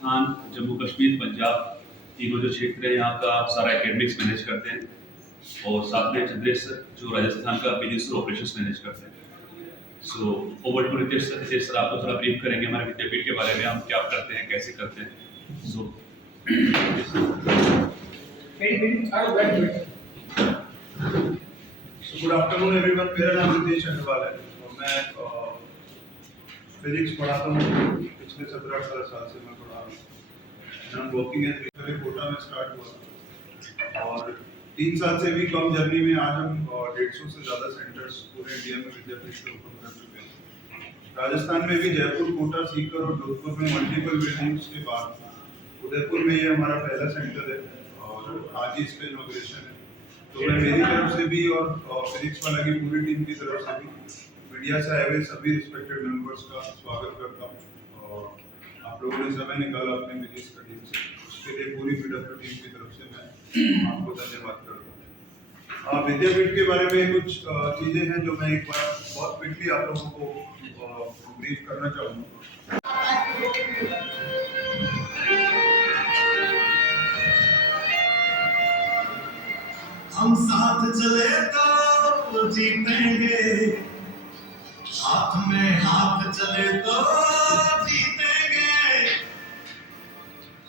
राजस्थान, जम्मू कश्मीर, पंजाब, तीनों जो क्षेत्र है यहाँ का सारा एकेडमिक्स मैनेज करते हैं और साथ में चंद्रेश सर जो राजस्थान का बिजनेस और ऑपरेशंस मैनेज करते हैं। So over to Ritesh sir आपको थोड़ा ब्रीफ करेंगे हमारे विद्यापीठ के बारे में, हम क्या करते हैं, कैसे करते हैं। So good afternoon everyone. मेरा नाम रितेश अग्रवाल है और मैं फिजिक्स पढ़ाता हूँ। पिछले 17-18 साल से मैं पढ़ा रहा हूँ। वर्किंग एज मेरे कोटा में स्टार्ट हुआ और 3 साल से भी कम जर्नी में आज हम 150 से ज़्यादा सेंटर्स पूरे इंडिया में विद्यापीठ से ओपन कर चुके हैं। राजस्थान में भी जयपुर, कोटा, सीकर और जोधपुर में मल्टीपल बिल्डिंग्स के बाद उदयपुर में ये हमारा पहला सेंटर है और आज ही इसका इनॉग्रेशन है। तो मैं मेरी तरफ से भी और फिजिक्स वाला की पूरी टीम की तरफ से भी मीडिया से आए हुए सभी रिस्पेक्टेड मेंबर्स का स्वागत करता हूँ और आप लोगों ने समय निकाला अपने बिजी शेड्यूल से, उसके लिए पूरी पीडब्ल्यू टीम की तरफ से मैं आपको धन्यवाद करता हूँ। विद्यापीठ के बारे में कुछ चीज़ें हैं जो मैं एक बार बहुत क्विकली आप लोगों को ब्रीफ करना चाहूँगा। हम साथ चले तो जीतेंगे, हाथ में हाथ चले तो जीतेंगे।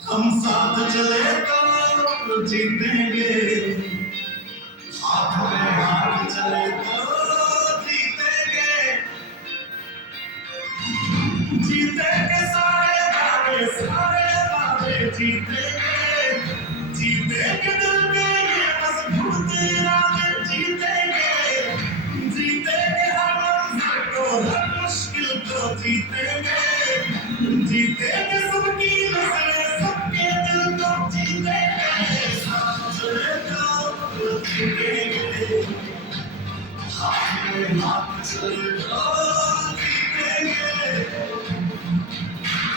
हम साथ चले तो जीतेंगे, हाथ में हाथ चले तो जीतेंगे। जीतेंगे सारे दावे जीतेंगे, जीतेंगे दिल के ये मजबूत इरादे जीतेंगे। जीतेंगे हर मंजिल को, हर मुश्किल को जीतेंगे। जीतेंगे सबकी नजरें, सबके दिल को जीतेंगे। साथ चले तो जीतेंगे, हाथ में हाथ चले तो जीतेंगे।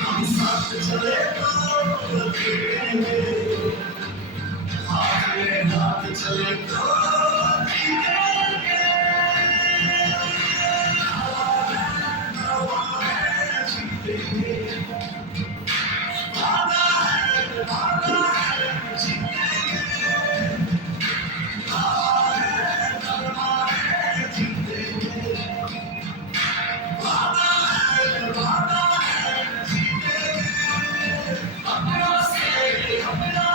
हम साथ चले तो जीतेंगे, हाथ में हाथ चले तो जीतेंगे। जीतेंगे, वादा है जीतेंगे। जीतेंगे, वादा है जीतेंगे। अपना से अपना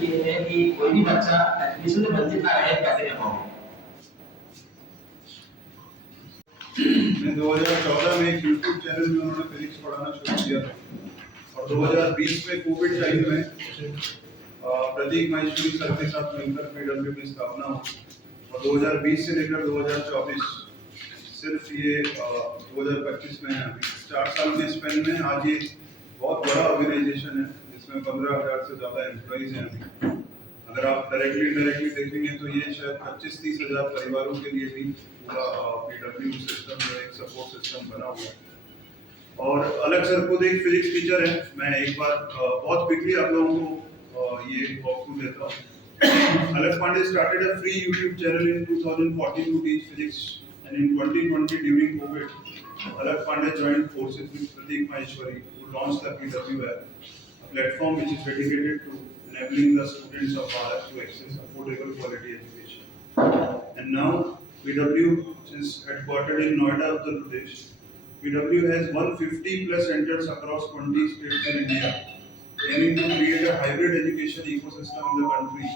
ये है कि कोई भी बच्चा एडमिशन से वंचित ना रहे, कैसे करवाओ। मैं 2014 में एक यूट्यूब चैनल में उन्होंने फिजिक्स पढ़ाना शुरू किया था और 2020 में कोविड टाइम में प्रतीक माहेश्वरी सर के साथ मिलकर पीडब्ल्यू की स्थापना हुई और 2020 से लेकर 2024 सिर्फ ये 2025 में है। अभी 4 साल के स्पेन में आज ये बहुत बड़ा ऑर्गेनाइजेशन है जिसमें 15,000 से ज़्यादा एम्प्लॉइज हैं अभी। अगर आप डायरेक्टली इनडायरेक्टली देखेंगे तो ये शायद 25-30 हज़ार परिवारों के लिए भी पूरा पीडब्ल्यू सिस्टम जो एक सपोर्ट सिस्टम बना हुआ है। और अलग सर खुद एक फिजिक्स टीचर है। मैं एक बार बहुत क्विकली आप लोगों को ये वॉक थ्रू देता हूँ। अलग Pandey started a free YouTube channel in 2014 to teach physics, and in 2020 during COVID, Alak Pandey joined forces with Pratik Maheshwari to launch the PW app, a platform which is dedicated to enabling the students of Bharat to access affordable quality education. And now PW, which is headquartered in Noida, Uttar Pradesh, PW has 150 plus centers across 20 states in India, aiming to create a hybrid education ecosystem in the country.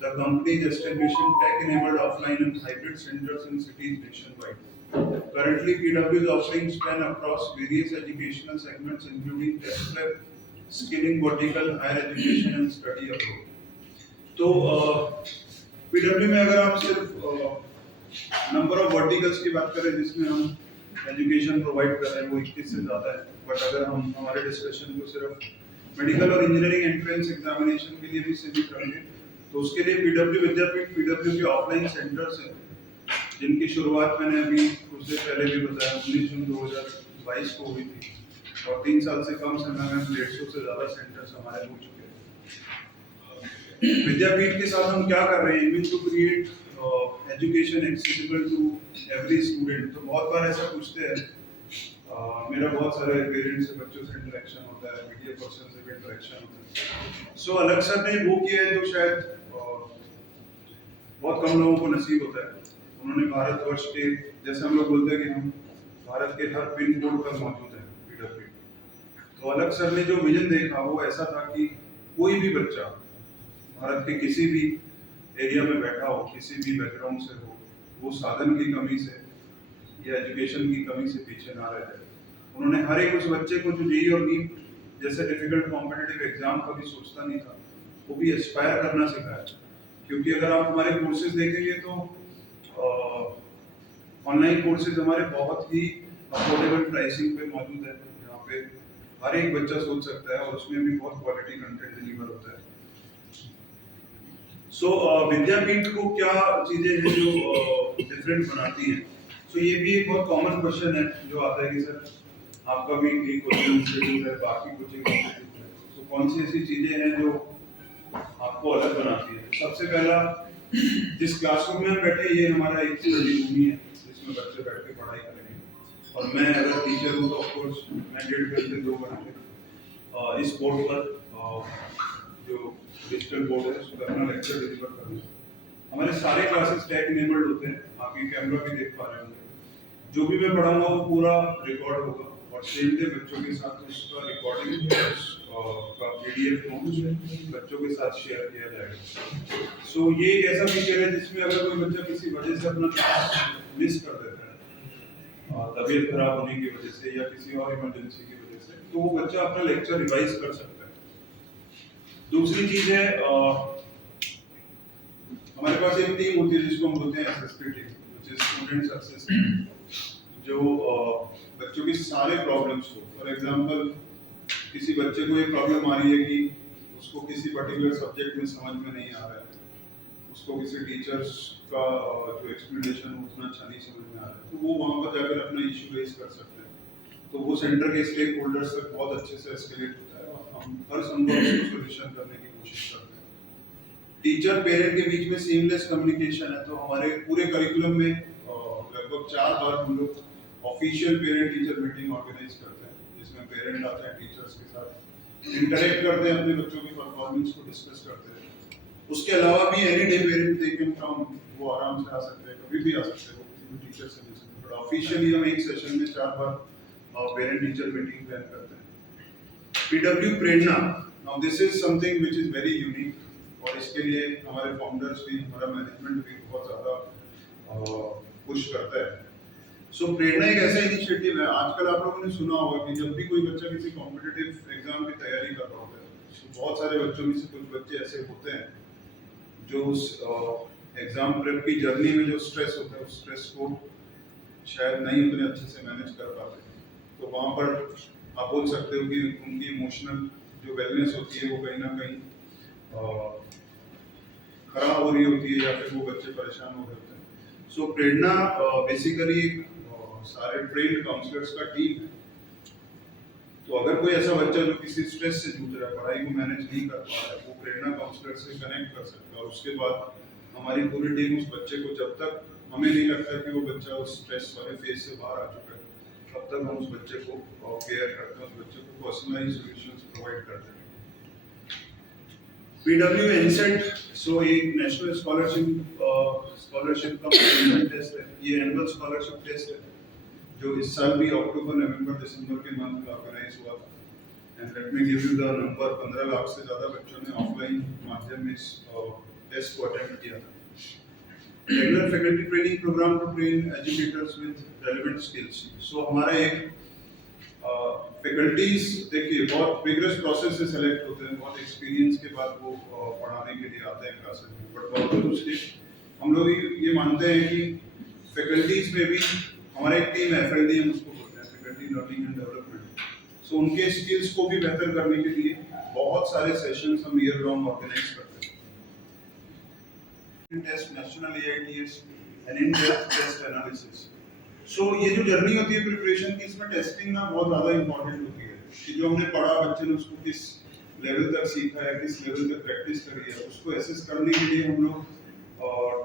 The company is establishing tech-enabled offline and hybrid centers in cities nationwide. Currently, PW is offering span across various educational segments, including test prep, skilling, vertical, higher education, and study abroad. तो PW में अगर आप सिर्फ number of verticals की बात करें जिसमें हम एजुकेशन प्रोवाइड कर रहे हैं वो 21 से ज़्यादा है, बट अगर हम हमारे डिस्कशन को सिर्फ मेडिकल और इंजीनियरिंग एंट्रेंस एग्जामिनेशन के लिए भी सीमित रखेंगे तो उसके लिए पीडब्ल्यू विद्यापीठ पीडब्ल्यू के ऑफलाइन सेंटर्स हैं जिनकी शुरुआत मैंने अभी कुछ देर पहले भी बताया 19 जून 2022 को हुई थी और 3 साल से कम समय में 150 से ज़्यादा सेंटर्स हमारे हो चुके हैं। विद्यापीठ के साथ हम क्या कर रहे हैं, aiming to create education accessible to every student. तो बहुत बार ऐसा पूछते हैं मेरा बहुत सारे पेरेंट्स से बच्चों से इंटरेक्शन होता है, मीडिया पर्सन से भी इंटरेक्शन होता है। सो अलग सर ने वो किया है जो शायद बहुत कम लोगों को नसीब होता है। उन्होंने भारतवर्ष के, जैसे हम लोग बोलते हैं कि हम भारत के हर पिन कोड पर मौजूद है PW, तो अलग सर ने जो विजन देखा वो ऐसा था कि कोई भी बच्चा भारत के किसी भी एरिया में बैठा हो, किसी भी बैकग्राउंड से हो, वो साधन की कमी से या एजुकेशन की कमी से पीछे ना रह जाए। उन्होंने हर एक उस बच्चे को जो जेईई और नीट जैसे डिफिकल्ट कॉम्पिटिटिव एग्जाम कभी सोचता नहीं था, वो भी एस्पायर करना सिखाया। क्योंकि अगर आप हमारे कोर्सेज देखेंगे तो ऑनलाइन कोर्सेज हमारे बहुत ही अफोर्डेबल प्राइसिंग पे मौजूद है, जहाँ पे हर एक बच्चा सोच सकता है और उसमें भी बहुत क्वालिटी कंटेंट डिलीवर होता है। सो विद्यापीठ को क्या चीजें हैं जो डिफरेंट बनाती हैं? सो ये भी एक बहुत कॉमन क्वेश्चन है जो आता है कि सर आपका भी एक कोचिंग इंस्टीट्यूट है, बाकी कोचिंग इंस्टीट्यूट है, तो कौन सी ऐसी चीजें हैं जो आपको अलग बनाती है? सबसे पहला, जिस क्लासरूम में हम बैठे ये हमारा एक स्टडी भूमि है जिसमें बच्चे बैठ के पढ़ाई करेंगे, और मैं अगर टीचर हूँ तो ऑफकोर्स मैं 1.5 घंटे 2 घंटे इस बोर्ड पर जो डिजिटल बोर्ड है उस पर अपना लेक्चर डिलीवर करूँगा। हमारे सारे क्लासेस टेक इनेबल्ड होते हैं, आप ये कैमरा भी देख पा रहे होंगे। जो भी मैं पढ़ाऊंगा वो पूरा रिकॉर्ड होगा और सेम डे बच्चों के साथ उसका रिकॉर्डिंग का PDF नोट्स बच्चों के साथ शेयर किया जाएगा। सो ये एक ऐसा फीचर है जिसमें अगर कोई बच्चा किसी वजह से अपना क्लास मिस कर देता है, तबीयत खराब होने की वजह से या किसी और इमरजेंसी की वजह से, तो वो बच्चा अपना लेक्चर रिवाइज कर सकता है। दूसरी चीज है हमारे पास एक टीम होती है जिसको हम बोलते हैं SSP team, which is Student Success Team, जो बच्चों की सारे प्रॉब्लम्स को, फॉर एग्जांपल किसी बच्चे को एक प्रॉब्लम आ रही है कि उसको किसी पर्टिकुलर सब्जेक्ट में समझ में नहीं आ रहा है, उसको किसी टीचर्स का जो एक्सप्लेनेशन उतना अच्छा नहीं समझ में आ रहा है, तो वो वहाँ पर जाकर अपना इशू रेज कर सकते हैं। तो वो सेंटर के स्टेक होल्डर्स तक बहुत अच्छे से एस्केलेट होता है और हम हर संभव सोल्यूशन करने की कोशिश करते हैं। टीचर पेरेंट के बीच में सीमलेस कम्युनिकेशन है, तो हमारे पूरे करिकुलम में लगभग 4 बार हम लोग official parent teacher meeting organise करते हैं, जिसमें पेरेंट आते हैं, टीचर्स के साथ इंटरेक्ट करते हैं, अपने बच्चों की परफॉर्मेंस को डिस्कस करते हैं। उसके अलावा भी any day parent they can come, वो आराम से आ सकते हैं, कभी भी आ सकते हैं, वो किसी भी टीचर से मिल सकते हैं। बट ऑफिशियली हम एक सेशन में 4 बार पेरेंट टीचर मीटिंग प्लान करते हैं। PW Prerna, now this is something which is very unique, और इसके लिए हमारे फाउंडर्स भी, हमारा मैनेजमेंट भी बहुत ज़्यादा पुश करता है। सो प्रेरणा एक ऐसा इनिशिएटिव है, आजकल आप लोगों ने सुना होगा कि जब भी कोई बच्चा किसी कॉम्पिटिटिव एग्जाम की तैयारी कर रहा होता है, तो बहुत सारे बच्चों में से कुछ बच्चे ऐसे होते हैं जो उस एग्जाम प्रेप की जर्नी में जो स्ट्रेस होता है, उस स्ट्रेस को शायद नहीं उतने अच्छे से मैनेज कर पाते। तो वहाँ पर आप बोल सकते हो कि उनकी इमोशनल जो वेलनेस होती है वो कहीं ना कहीं खराब हो रही होती है, या फिर वो बच्चे परेशान हो रहे होते हैं। सो प्रेरणा बेसिकली सारे ट्रेन्ड काउंसलर्स का टीम है। तो अगर कोई ऐसा बच्चा जो किसी स्ट्रेस से जूझ रहा है, पढ़ाई को मैनेज नहीं कर पा रहा है, वो प्रेरणा काउंसलर से कनेक्ट कर सकता है, और उसके बाद हमारी पूरी टीम उस बच्चे को, जब तक हमें नहीं लगता कि वो बच्चा उस स्ट्रेस वाले फेज से बाहर आ चुका है, तब तक हम उस बच्चे को केयर करते हैं, उस बच्चे को पर्सनलाइज्ड सॉल्यूशंस प्रोवाइड करते हैं। PW एनसेट, सो एक नेशनल स्कॉलरशिप का टेस्ट है, ये एनुअल स्कॉलरशिप टेस्ट है जो इस साल भी अक्टूबर, नवंबर, दिसंबर के मंथ में ऑर्गेनाइज हुआ था। And let me give you the number, 15 lakh से ज़्यादा बच्चों ने ऑफलाइन माध्यम में इस टेस्ट को अटेम्प्ट किया था। Regular faculty training program to train educators with relevant skills. So हमारा एक फैकल्टीज, देखिए बहुत विग्रस प्रोसेस से सेलेक्ट होते हैं, बहुत एक्सपीरियंस के बाद वो पढ़ाने के लिए आते हैं क्लासेस में, बट बावजूद उसके हम लोग ये मानते हैं कि फैकल्टीज में भी हमारा एक टीम है, FLD हम उसको बोलते हैं, फैकल्टी लर्निंग एंड डेवलपमेंट। सो उनके स्किल्स को भी बेहतर करने के लिए बहुत सारे सेशंस हम ईयर लॉन्ग ऑर्गेनाइज करते हैं। Test, national AITS and in depth test analysis. So ये जो जर्नी होती है प्रिपरेशन की, इसमें टेस्टिंग ना बहुत ज़्यादा इंपॉर्टेंट होती है कि जो हमने पढ़ा, बच्चे ने उसको किस लेवल तक सीखा है, किस लेवल तक प्रैक्टिस करी है, उसको एसेस करने के लिए हम लोग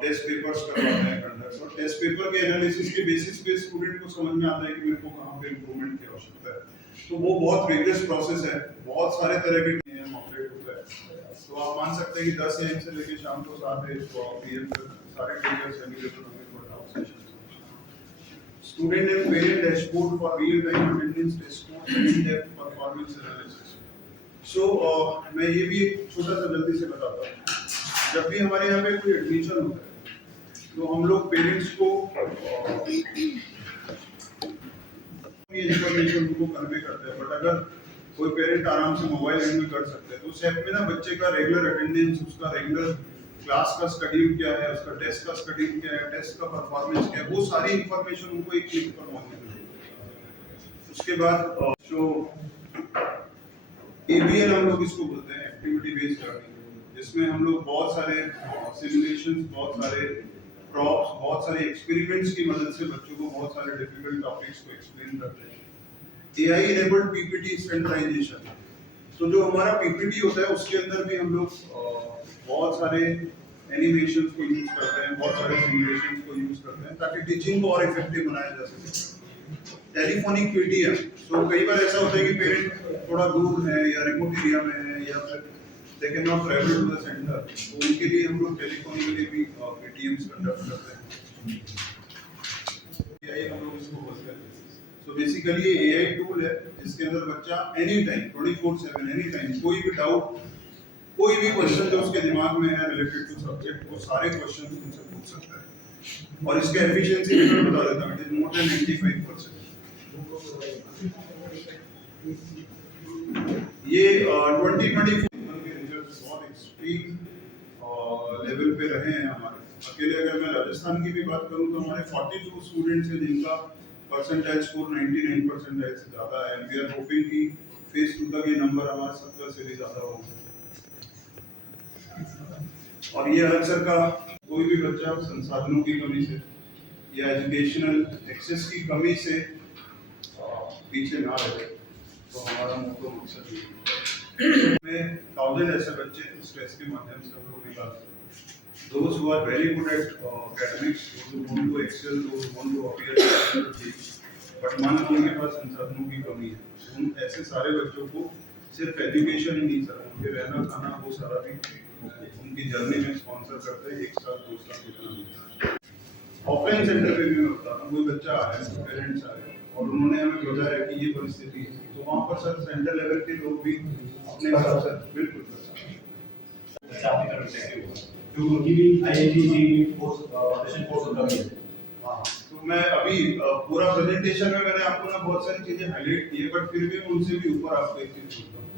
टेस्ट पेपर्स करवाते हैं कंडक्ट, और टेस्ट पेपर के एनालिसिस के बेसिस पे स्टूडेंट को समझ में आता है कि मेरे को कहाँ पे इम्प्रूवमेंट की आवश्यकता है। तो वो बहुत रिगरस प्रोसेस है, बहुत सारे तरह के ऑपरेट होता है। तो आप मान सकते हैं कि 10 AM से लेकर शाम को 7 PM तक सारे टीचर्स अवेलेबल होंगे for doubt session. Student and parent dashboard for real-time attendance dashboard and in-depth performance analysis. So मैं ये भी एक छोटा सा जल्दी से बताता हूँ। जब भी हमारे यहाँ पे कोई एडमिशन होता है, तो हम लोग पेरेंट्स को ये इन्फॉर्मेशन उनको कन्वे करते हैं। बट अगर कोई पेरेंट आराम से मोबाइल एंड में कर सकते हैं, तो उस ऐप में ना बच्चे का रेगुलर अटेंडेंस, उसका रेगुलर क्लास का शेड्यूल क्या है, उसका टेस्ट का शेड्यूल क्या है, टेस्ट का परफॉर्मेंस क्या है, वो सारी इंफॉर्मेशन उनको एक क्लिक पर मौजूद है। उसके बाद जो ABL हम लोग इसको बोलते हैं, एक्टिविटी बेस्ड लर्निंग, जिसमें हम लोग बहुत सारे सिमुलेशंस, बहुत सारे प्रॉप्स, बहुत सारे एक्सपेरिमेंट्स की मदद से बच्चों को बहुत सारे डिफिकल्ट टॉपिक्स को एक्सप्लेन करते हैं। AI इनेबल्ड PPT स्टैंडर्डाइजेशन, तो जो हमारा PPT होता है उसके अंदर भी हम लोग बहुत सारे एनिमेशंस को यूज करते हैं, बहुत सारे सिमुलेशंस को यूज करते हैं, ताकि टीचिंग को और इफेक्टिव बनाया जा सके। टेलीफोनिक PTM, तो कई बार ऐसा होता है कि पेरेंट थोड़ा दूर है या रिमोट एरिया में है या फिर they can not travel to the centre, तो उनके लिए हम लोग टेलीफोनिकली भी PTMs कंडक्ट करते हैं। AI हम लोग इसको बोलते हैं। तो बेसिकली ये AI टूल है जिसके अंदर बच्चा एनी टाइम 24/7 एनी टाइम कोई भी डाउट, कोई भी क्वेश्चन जो उसके दिमाग में है रिलेटेड टू सब्जेक्ट, वो सारे क्वेश्चन उनसे पूछ सकता है। और इसका एफिशिएंसी भी मैं बता देता हूं, इट इज मोर देन 95%। ये 2024 के रिजल्ट्स बहुत एक्सट्रीम लेवल पे रहे हैं हमारे। अकेले अगर मैं राजस्थान की भी बात करूं तो हमारे 42 स्टूडेंट्स हैं जिनका परसेंटाइल स्कोर 99 परसेंटाइल से ज़्यादा है। वी आर होपिंग कि फेज 2 तक ये नंबर हमारा 70 से भी ज़्यादा होगा। और ये अलग सर का कोई भी बच्चा संसाधनों की कमी से या एजुकेशनल एक्सेस की कमी से पीछे ना रहे, तो हमारा मुख्य मकसद ये है। में 1000 ऐसे बच्चे इस टेस्ट के माध्यम से हम लोग निकाल सकते हैं। Those who are very good at academics, those who want to excel, those who want to appear at but मान लो उनके पास संसाधनों की कमी है, उन ऐसे सारे बच्चों को सिर्फ एजुकेशन ही नहीं सर, उनके रहना खाना वो सारा भी उनकी जर्नी में स्पॉन्सर करते हैं। 1 साल 2 साल कितना ऑफलाइन सेंटर पे भी मैं बता रहा हूँ, कोई बच्चा आ रहा है, पेरेंट्स आ रहे हैं और उन्होंने हमें बताया कि ये परिस्थिति है, तो वहाँ पर सर सेंटर लेवल के लोग भी अपने हिसाब से बिल्कुल कर सकते हैं। अच्छा, आपकी तरफ से क्या हुआ? जो उनकी भी IIT कोर्स ऑपरेशन कोर्स होता है। हाँ, तो मैं अभी पूरा प्रेजेंटेशन में मैंने आपको ना बहुत सारी चीजें हाईलाइट की है, बट फिर भी मैं उनसे भी ऊपर आपको एक चीज बोलता हूँ।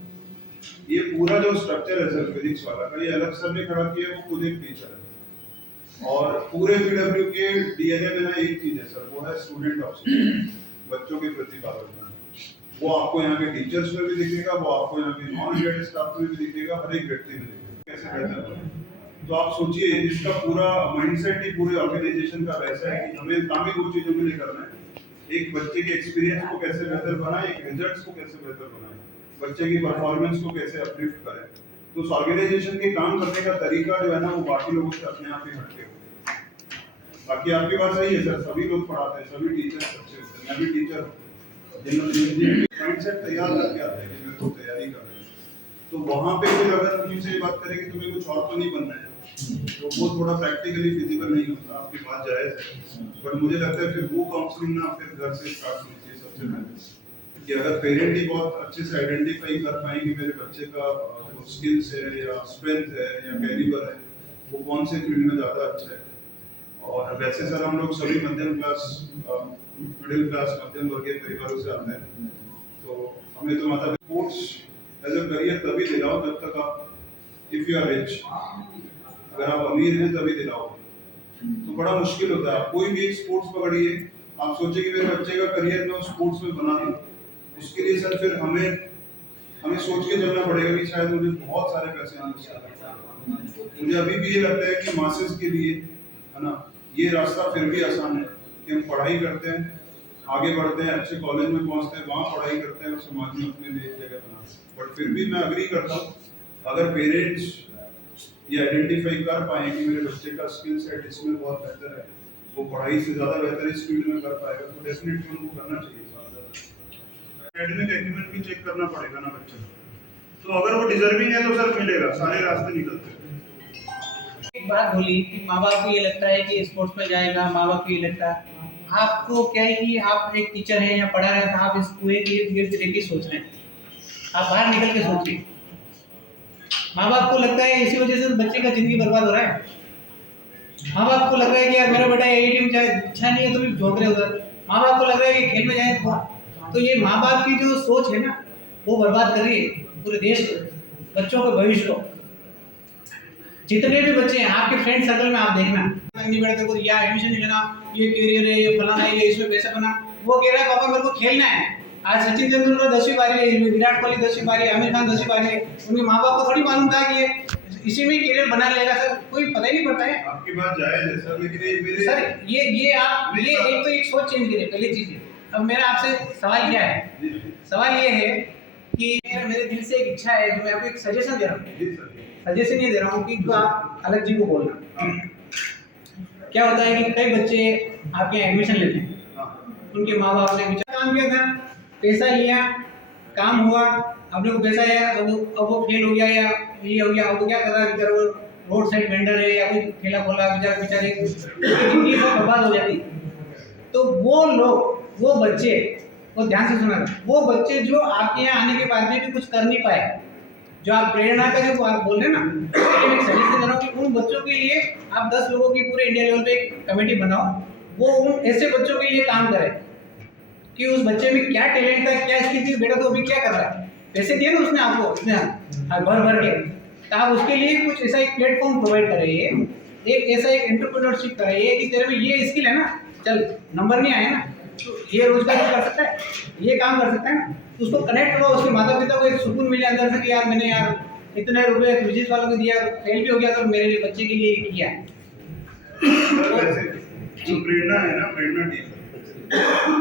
ये पूरा जो स्ट्रक्चर है सर फिजिक्स वाला का, ये अलग सर ने खड़ा किया है, वो खुद एक टीचर है। और पूरे PW के DNA में ना एक चीज है सर, वो है स्टूडेंट ऑब्सेशन, बच्चों के प्रति पालन। वो आपको यहाँ के टीचर्स में भी दिखेगा, वो आपको यहाँ के नॉन ग्रेड स्टाफ में भी दिखेगा, हर एक व्यक्ति में दिखेगा कैसे बेहतर बने। तो आप सोचिए इसका पूरा माइंडसेट ही पूरे ऑर्गेनाइजेशन का वैसा है कि हमें काम ही कुछ चीजों के लिए करना है। एक बच्चे के एक्सपीरियंस को कैसे बेहतर बनाए, एक रिजल्ट्स को कैसे बेहतर बनाए, बच्चे की परफॉर्मेंस को कैसे अपलिफ्ट करें। तो उस ऑर्गेनाइजेशन के काम करने का तरीका जो है ना, वो बाकी लोगों से अपने आप ही हटके हो। बाकी आपकी बात सही है सर, सभी लोग पढ़ाते हैं, सभी टीचर अच्छे होते हैं, मैं भी टीचर हूँ, जिन्होंने माइंडसेट तैयार करके आते हैं कि मेरे को तैयारी कर रहे हैं। तो वहाँ पे फिर अगर हम उनसे ये बात करें कि तुम्हें कुछ और तो नहीं बनना है, तो वो थोड़ा प्रैक्टिकली फिजिबल नहीं होता। आपकी बात जायज़ है, पर मुझे लगता है फिर वो काउंसलिंग ना फिर घर से स्टार्ट होनी चाहिए सबसे पहले। कि अगर पेरेंट ही बहुत अच्छे से आइडेंटिफाई कर पाएं कि मेरे बच्चे का जो स्किल्स है या स्ट्रेंथ है या कैलिबर है, वो कौन से फील्ड में ज़्यादा अच्छा है। और वैसे सर हम लोग सभी मध्यम क्लास, मिडिल क्लास, मध्यम वर्गीय परिवारों से आते हैं, तो हमें तो माता स्पोर्ट्स एज अ करियर तभी दिलाओ जब तक आप इफ़ यू आर रिच, अगर आप अमीर हैं तभी दिलाओगे। तो बड़ा मुश्किल होता है। आप कोई भी एक स्पोर्ट्स पकड़िए, आप सोचिए कि मेरे बच्चे का करियर मैं उस स्पोर्ट्स में बना दूं, उसके लिए सर फिर हमें सोच के चलना पड़ेगा कि शायद मुझे बहुत सारे पैसे आने चाहिए। मुझे अभी भी ये लगता है कि मासेस के लिए है ना, ये रास्ता फिर भी आसान है कि हम पढ़ाई करते हैं, आगे बढ़ते हैं, अच्छे कॉलेज में पहुंचते हैं, वहाँ पढ़ाई करते हैं और समाज में अपने लिए एक जगह बनाते हैं। बट फिर भी मैं अग्री करता हूँ, अगर पेरेंट्स ये आइडेंटिफाई कर पाए कि मेरे बच्चे का स्किल सेट इसमें बहुत बेहतर है, वो पढ़ाई से ज़्यादा बेहतर इस फील्ड में कर पाएगा, तो डेफिनेटली उनको करना चाहिए। एकेडमिक एग्रीमेंट भी चेक करना पड़ेगा ना बच्चे, तो अगर वो डिजर्विंग है तो सर मिलेगा, सारे रास्ते निकलते हैं। एक बात बोली कि माँ बाप को ये लगता है कि स्पोर्ट्स में जाएगा, माँ बाप को ये लगता है, आपको क्या है कि आप एक टीचर हैं या पढ़ा रहे हैं तो आप इस कुएं के इर्द गिर्द रह के सोच रहे हैं, आप बाहर निकल के सोचिए। माँ बाप को लगता है इसी वजह से बच्चे का जिंदगी बर्बाद हो रहा है। माँ बाप को लग रहा है कि यार मेरा बेटा AIT में जाए, अच्छा नहीं है तो भी झोंक रहे उधर। माँ बाप को लग रहा है कि खेल में जाए तो ये माँ बाप की जो सोच है ना वो बर्बाद कर रही है पूरे देश को, बच्चों के भविष्य को। जितने भी बच्चे हैं आपके फ्रेंड सर्कल में आप देखना, नहीं बेटा तेरे को यहाँ एडमिशन नहीं लेना, ये करियर है, ये फलाना है, ये इसमें पैसा बना, वो कह रहा है पापा मेरे को खेलना है। आज सचिन तेंदुलकर 10वीं पारी है, विराट कोहली 10वीं पारी है, आमिर खान 10वीं पारी है, उनके माँ बाप को थोड़ी मालूम था कि ये इसी में करियर बना लेगा सर, कोई पता ही नहीं पड़ता है। आपकी बात जायज है सर, लेकिन ये मेरे सर ये आप ये एक तो एक सोच चेंज करिए, पहली चीज है। अब मेरा आपसे सवाल क्या है, सवाल ये है कि मेरे दिल से एक इच्छा है जो मैं आपको एक सजेशन दे रहा हूँ, जी सर, सजेशन ये दे रहा हूँ कि जो आप अलग जी को बोलना। क्या होता है कि कई बच्चे आपके एडमिशन लेते हैं, उनके माँ बाप ने विचार काम किया था, पैसा लिया, काम हुआ, अपने को पैसा आया, अब वो फेल हो गया या ये हो गया, अब वो क्या कर रहा है बेचारा, वो रोड साइड वेंडर है या कोई ठेला खोला, बेचारे जिंदगी सब बर्बाद हो जाती। तो वो लोग, वो बच्चे, वो ध्यान से सुना, वो बच्चे जो आपके यहाँ आने के बाद में भी कुछ कर नहीं पाए, जो आप प्रेरणा का जो आप बोल रहे हैं ना, मैं सजेशन दे रहा हूँ कि उन बच्चों के लिए आप 10 लोगों की पूरे इंडिया लेवल पे एक कमेटी बनाओ, वो उन ऐसे बच्चों के लिए काम करे कि उस बच्चे में क्या टैलेंट था, क्या स्किल थी, बेटा तो अभी क्या कर रहा है, पैसे दिए ना उसने आपको इतना भर भर के, तो आप उसके लिए कुछ ऐसा एक प्लेटफॉर्म प्रोवाइड कराइए, एक ऐसा एक एंटरप्रेन्योरशिप कराइए कि तेरे में ये स्किल है ना, चल नंबर नहीं आया ना तो ये रोजगार कर सकता है, ये काम कर सकता है ना, तो उसको कनेक्ट करो, उसके माता पिता को एक सुकून मिले अंदर से कि यार मैंने यार इतने रुपए फिजिक्स वालों को दिया, फेल भी हो गया तो मेरे लिए बच्चे के लिए किया। जो प्रेरणा है ना, प्रेरणा टीम,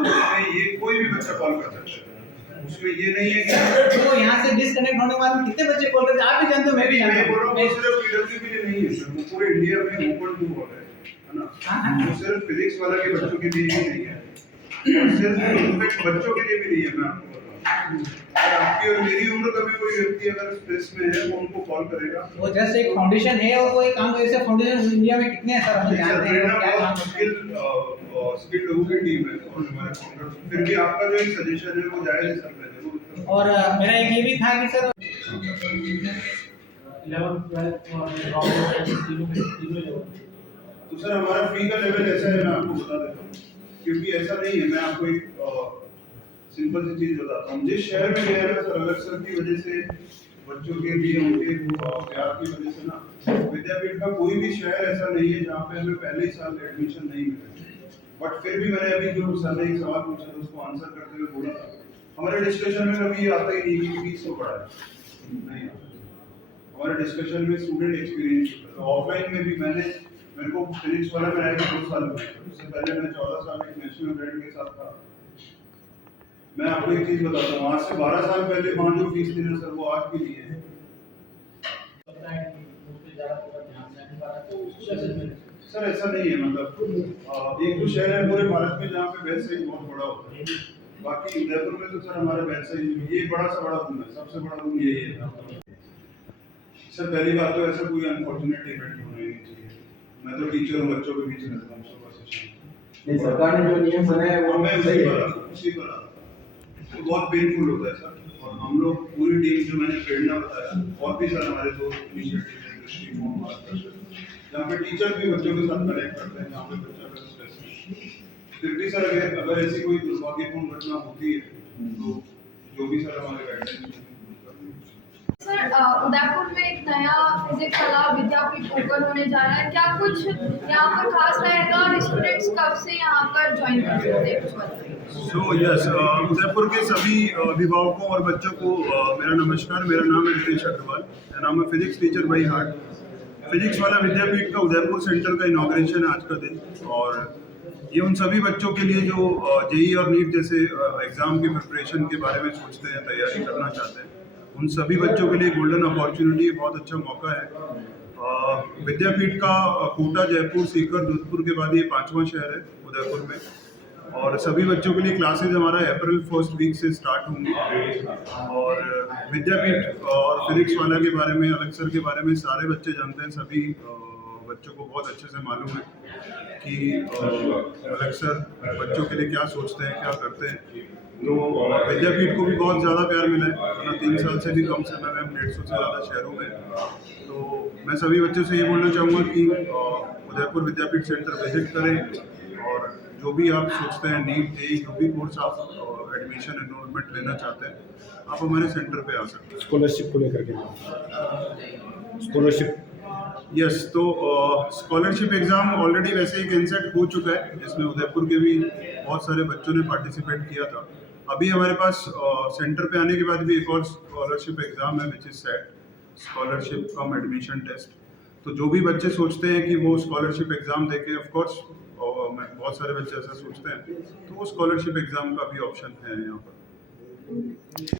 उसमें ये कोई भी बच्चा कॉल कर सकता है, उसमें ये नहीं है कि तो यहाँ से डिस्कनेक्ट होने के बाद कितने बच्चे कॉल करते हैं, आप भी जानते हो, मैं भी जानता बोल रहा हूँ। हूँ सिर्फ PW के लिए नहीं है सर, वो पूरे इंडिया में ओपन टू ऑल है ना, वो सिर्फ फिजिक्स वाला के बच्चों के लिए ही नहीं है, और सिर्फ इनफैक्ट बच्चों के लिए भी नहीं है। मैं आपको बताऊं, अगर आपकी और मेरी उम्र का भी कोई व्यक्ति अगर स्ट्रेस में है वो उनको कॉल करेगा। वो जैसे एक फाउंडेशन है और वो एक काम ऐसे फाउंडेशन इंडिया में कितने हैं सर, हम जानते हैं क्या काम करते हैं। स्किल लोगों की टीम है और हमारे फाउंडर, फिर भी आपका जो एक सजेशन है वो जायज है सर, मैंने वो और मेरा एक ये भी था कि सर 11th 12th और तीनों तो सर हमारा फी का लेवल ऐसा है, मैं आपको बता देता हूँ, क्योंकि ऐसा नहीं है, मैं आपको एक सिंपल सी चीज बताता हूँ। जिस शहर में गया है सर, अगर सर की वजह से बच्चों के लिए उनके प्यार की वजह से ना, विद्यापीठ का कोई भी शहर ऐसा नहीं है जहाँ पे हमें पहले ही साल एडमिशन नहीं मिले। बट फिर भी मैंने अभी जो सर ने एक सवाल पूछा था उसको आंसर करते हुए बोला था, हमारे डिस्कशन में कभी ये आता ही नहीं कि फीस तो बढ़ा है, नहीं आता। हमारे डिस्कशन में स्टूडेंट एक्सपीरियंस होता है, तो ऑफलाइन में भी मेरे को फिजिक्स वाला में आया 2 साल हुए, उससे पहले मैं 14 साल एक नेशनल ब्रांड के साथ था। मैं आपको एक चीज बताता हूँ, आज से 12 साल पहले वहाँ जो फीस थी ना सर, वो आज भी नहीं है। सर ऐसा नहीं है, मतलब एक तो शहर है पूरे भारत में जहाँ पे बैच साइज बहुत बड़ा होता है, बाकी उदयपुर में तो सर हमारा बैच साइज ये बड़ा सा बड़ा रूम है, सबसे बड़ा रूम यही है। सर पहली बात तो ऐसा कोई अनफॉर्चुनेट इवेंट होना ही नहीं चाहिए, मैं तो टीचर हूँ, बच्चों के बीच रहता हूँ सुबह से। नहीं, सरकार ने जो नियम बनाया वो मैं उसी पर तो बहुत पेनफुल होता है सर, और हम लोग पूरी टीम जो मैंने प्रेरणा बताया, और भी सर हमारे दो इनिशिएटिव जहाँ पे टीचर भी बच्चों के साथ कनेक्ट करते हैं, जहाँ पे बच्चा का स्ट्रेस है। फिर भी सर अगर ऐसी कोई दुर्भाग्यपूर्ण घटना होती है तो जो भी सर हमारे गाइडेंस सर उदयपुर में एक नया फिजिक्स वाला विद्यापीठ ओपन होने जा रहा है, क्या कुछ यहाँ पर खास रहेगा और स्टूडेंट्स कब से यहाँ पर ज्वाइन कर सकते हैं, कुछ बताइए। सो यस, उदयपुर के सभी अभिभावकों और बच्चों को मेरा नमस्कार। मेरा नाम है Ritesh Agrawal and I am a physics teacher by heart. Physics Wallah Vidyapeeth का उदयपुर सेंटर का इनॉग्रेशन है आज का दिन, और ये उन सभी बच्चों के लिए जो जेई और नीट जैसे एग्ज़ाम की प्रिपरेशन के बारे में सोचते हैं, तैयारी करना चाहते हैं, उन सभी बच्चों के लिए गोल्डन अपॉर्चुनिटी, बहुत अच्छा मौका है। विद्यापीठ का कोटा, जयपुर, सीकर, जोधपुर के बाद ये 5वां शहर है उदयपुर में। और सभी बच्चों के लिए क्लासेज हमारा अप्रैल फर्स्ट वीक से स्टार्ट होंगी। और विद्यापीठ और फिजिक्स वाला के बारे में, अलग सर के बारे में सारे बच्चे जानते हैं, सभी बच्चों को बहुत अच्छे से मालूम है कि अलग सर बच्चों के लिए क्या सोचते हैं, क्या करते हैं। तो विद्यापीठ को भी बहुत ज़्यादा प्यार मिला है, वरना 3 साल से भी कम समय में हम 150 से ज़्यादा शहरों में। तो मैं सभी बच्चों से ये बोलना चाहूँगा कि उदयपुर विद्यापीठ सेंटर विजिट करें, और जो भी आप सोचते हैं नीट जो भी कोर्स आप एडमिशन एनरोलमेंट लेना चाहते हैं, आप हमारे सेंटर पे आ सकते हैं। स्कॉलरशिप को लेकर के स्कॉलरशिप यस, तो स्कॉलरशिप एग्ज़ाम ऑलरेडी वैसे एक एनसेट हो चुका है, जिसमें उदयपुर के भी बहुत सारे बच्चों ने पार्टिसिपेट किया था। अभी हमारे पास सेंटर पे आने के बाद भी एक और स्कॉलरशिप एग्ज़ाम है, which is set, scholarship cum admission test. तो जो भी बच्चे सोचते हैं कि वो स्कॉलरशिप एग्ज़ाम देके, ऑफ कोर्स बहुत सारे बच्चे ऐसा सोचते हैं, तो वो स्कॉलरशिप एग्ज़ाम का भी ऑप्शन है यहाँ पर।